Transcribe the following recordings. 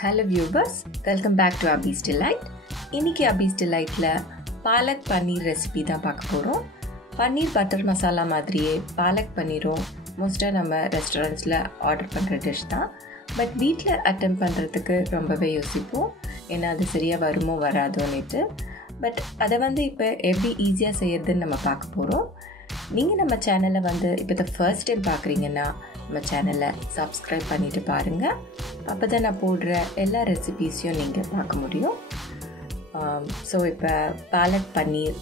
Hello viewers, welcome back to Abhi's Delight. இன்னைக்கு Abhi's Delightல palak பன்னீர் recipe தான் பார்க்க போறோம். பன்னீர் பட்டர் மசாலா மாதிரியே பாலக் பன்னீரும் மோஸ்டா நம்ம ரெஸ்டாரண்ட்ஸ்ல ஆர்டர் பண்ற டிஷ் தான். பட் வீட்ல அட்டெம்ப்ட் பண்றதுக்கு ரொம்பவே யோசிப்போம். ஏன்னா அது சரியா வருமோ வராதோன்னுட்டு. பட் அதை இப்போ எப்படி ஈஸியா செய்யறதுன்னு நம்ம பார்க்க போறோம். நீங்க நம்ம சேனலை இப்போ the first time பார்க்குறீங்கன்னா நம்ம சேனலை சப்ஸ்கிரைப் பண்ணிட்டு பாருங்க. அப்பதான் நான் போடுற எல்லா ரெசிபீஸையும் நீங்க பார்க்க முடியும். ஸோ இப்போ பாலக் பன்னீர்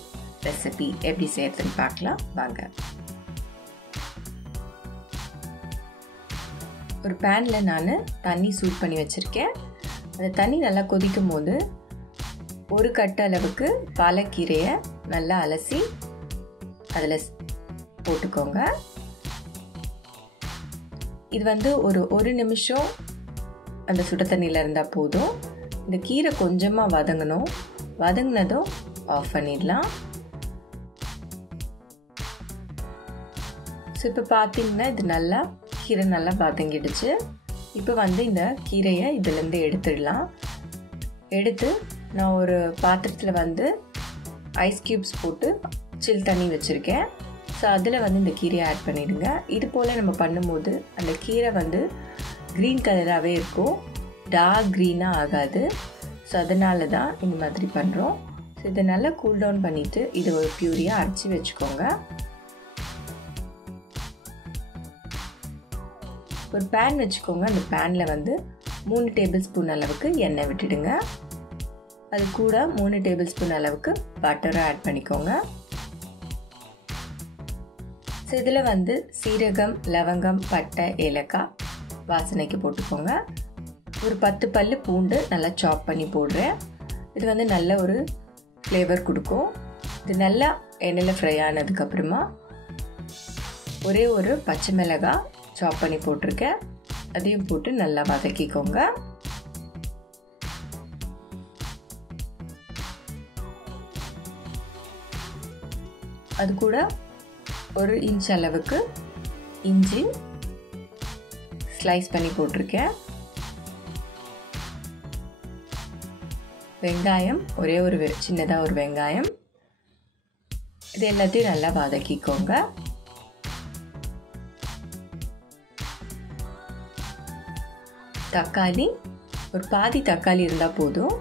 ரெசிபி எப்படி செய்யறதுன்னு பார்க்கலாம் வாங்க. ஒரு பேனில் நான் தண்ணி சூட் பண்ணி வச்சுருக்கேன். அந்த தண்ணி நல்லா கொதிக்கும் போது ஒரு கட்டு அளவுக்கு பாலக்கீரையை நல்லா அலசி அதில் போட்டுக்கோங்க. இது ஒரு நிமிஷம் அந்த சுட தண்ணியில் இருந்தால் போதும். இந்த கீரை கொஞ்சமாக வதங்கணும். வதங்கினதும் ஆஃப் பண்ணிடலாம். ஸோ இப்போ பார்த்தீங்கன்னா இது நல்லா கீரை நல்லா வதங்கிடுச்சு. இப்போ இந்த கீரையை இதுலேருந்து எடுத்துடலாம். எடுத்து நான் ஒரு பாத்திரத்தில் ஐஸ் க்யூப்ஸ் போட்டு சில் தண்ணி வச்சுருக்கேன். ஸோ அதில் இந்த கீரையை ஆட் பண்ணிவிடுங்க. இது போல் நம்ம பண்ணும்போது அந்த கீரை க்ரீன் கலராகவே இருக்கும், டார்க் க்ரீனாக ஆகாது. ஸோ அதனால தான் இந்த மாதிரி பண்ணுறோம். ஸோ இதை நல்லா கூல் டவுன் பண்ணிவிட்டு இதை ஒரு பியூரியாக அரைச்சி வச்சுக்கோங்க. ஒரு பேன் வச்சுக்கோங்க. அந்த பேனில் 3 டேபிள் ஸ்பூன் அளவுக்கு எண்ணெய் விட்டுடுங்க. அது கூட 3 டேபிள் ஸ்பூன் அளவுக்கு பட்டரை ஆட் பண்ணிக்கோங்க. ஸோ இதில் சீரகம், லவங்கம், பட்டை, ஏலக்காய் வாசனைக்கு போட்டுக்கோங்க. ஒரு 10 பல்லு பூண்டு நல்லா சாப் பண்ணி போடுறேன். இது நல்ல ஒரு ஃப்ளேவர் கொடுக்கும். இது நல்லா எண்ணெயில் ஃப்ரை ஆனதுக்கப்புறமா ஒரே ஒரு பச்சை மிளகாய் சாப் பண்ணி போட்டிருக்கேன். அதையும் போட்டு நல்லா வதக்கிக்கோங்க. அது கூட 1 இன்ச் அளவுக்கு இஞ்சி ஸ்லைஸ் பண்ணி போட்டிருக்கேன். வெங்காயம் ஒரே ஒரு சின்னதாக ஒரு வெங்காயம். இது எல்லாத்தையும் நல்லா வதக்கிக்கோங்க. தக்காளி ஒரு பாதி தக்காளி இருந்தால் போதும்.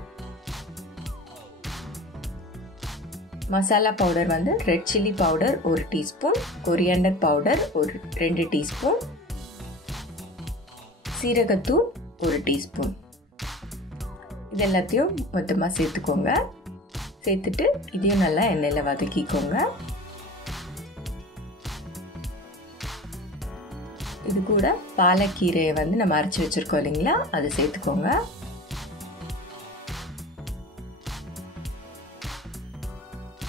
Masala powder red chilli powder 1 teaspoon, coriander powder 2 teaspoon, சீரகத்தூள் 1 டீஸ்பூன். இது எல்லாத்தையும் மொத்தமாக சேர்த்துக்கோங்க. சேர்த்துட்டு இதையும் நல்லா எண்ணெயில் வதக்கிக்கோங்க. இது கூட பாலக்கீரையை நம்ம அரைச்சி வச்சிருக்கோம் இல்லைங்களா, அது சேர்த்துக்கோங்க.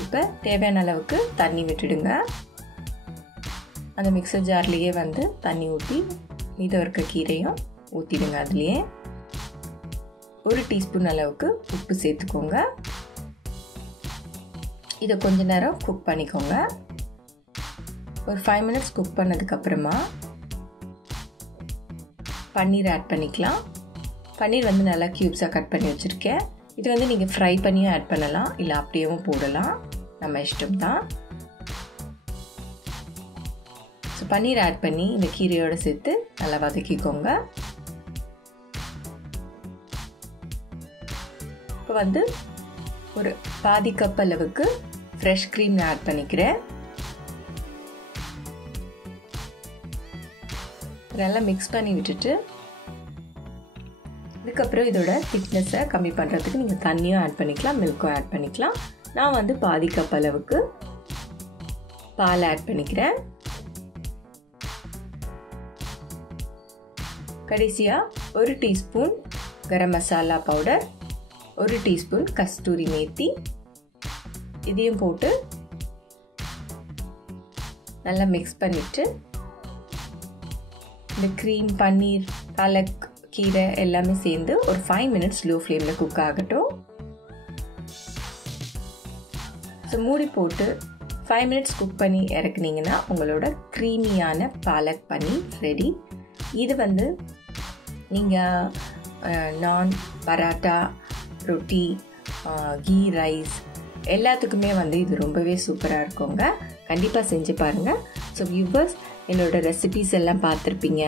இப்போ தேவையான அளவுக்கு தண்ணி விட்டுடுங்க. அந்த மிக்சர் ஜார்லேயே தண்ணி ஊற்றி மீதம் இருக்க கீரையும் ஊற்றிடுங்க. அதுலேயே 1 டீஸ்பூன் அளவுக்கு உப்பு சேர்த்துக்கோங்க. இதை கொஞ்ச நேரம் குக் பண்ணிக்கோங்க. ஒரு 5 மினிட்ஸ் குக் பண்ணதுக்கப்புறமா பன்னீர் ஆட் பண்ணிக்கலாம். பன்னீர் நல்லா க்யூப்ஸாக கட் பண்ணி வச்சுருக்கேன். இது நீங்கள் ஃப்ரை பண்ணியும் ஆட் பண்ணலாம், இல்லை அப்படியேவும் போடலாம், நம்ம இஷ்டம் தான். ஸோ பன்னீர் ஆட் பண்ணி இந்த கீரையோடு சேர்த்து நல்லா வதக்கிக்கோங்க. இப்போ ஒரு பாதி கப் அளவுக்கு ஃப்ரெஷ் க்ரீம் ஆட் பண்ணிக்கிறேன். நல்லா மிக்ஸ் பண்ணி விட்டுட்டு இதுக்கப்புறம் இதோட திக்னஸை கம்மி பண்ணுறதுக்கு நீங்கள் தண்ணியும் ஆட் பண்ணிக்கலாம், மில்க்கும் ஆட் பண்ணிக்கலாம். நான் பாதி கப் அளவுக்கு பால் ஆட் பண்ணிக்கிறேன். கடைசியாக 1 teaspoon garam masala powder, 1 teaspoon கஸ்தூரி மேத்தி, இதையும் போட்டு நல்லா மிக்ஸ் பண்ணிவிட்டு இந்த க்ரீம், பன்னீர், பாலக், கீரை எல்லாமே சேர்ந்து ஒரு 5 மினிட்ஸ் லோ ஃப்ளேமில் குக் ஆகட்டும். ஸோ மூடி போட்டு 5 மினிட்ஸ் குக் பண்ணி இறக்குனீங்கன்னா உங்களோட க்ரீமியான பாலக் பன்னீர் ரெடி. இது நீங்கள் நான், பராட்டா, ரொட்டி, கீ ரைஸ் எல்லாத்துக்குமே வந்து இது ரொம்பவே சூப்பராக இருக்குங்க. கண்டிப்பாக செஞ்சு பாருங்கள். ஸோ வியூவர்ஸ், என்னோடய ரெசிபீஸ் எல்லாம் பார்த்துருப்பீங்க.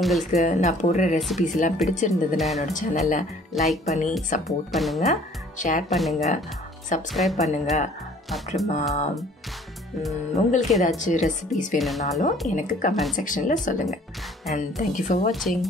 உங்களுக்கு நான் போடுற ரெசிபீஸ் எல்லாம் பிடிச்சிருந்ததுன்னா என்னோடய சேனலில் லைக் பண்ணி சப்போர்ட் பண்ணுங்கள், ஷேர் பண்ணுங்கள், சப்ஸ்கிரைப் பண்ணுங்கள். அப்புறமா உங்களுக்கு ஏதாச்சும் ரெசிபீஸ் வேணும்னாலும் எனக்கு கமெண்ட் செக்ஷனில் சொல்லுங்கள். அண்ட் தேங்க்யூ ஃபார் வாட்சிங்.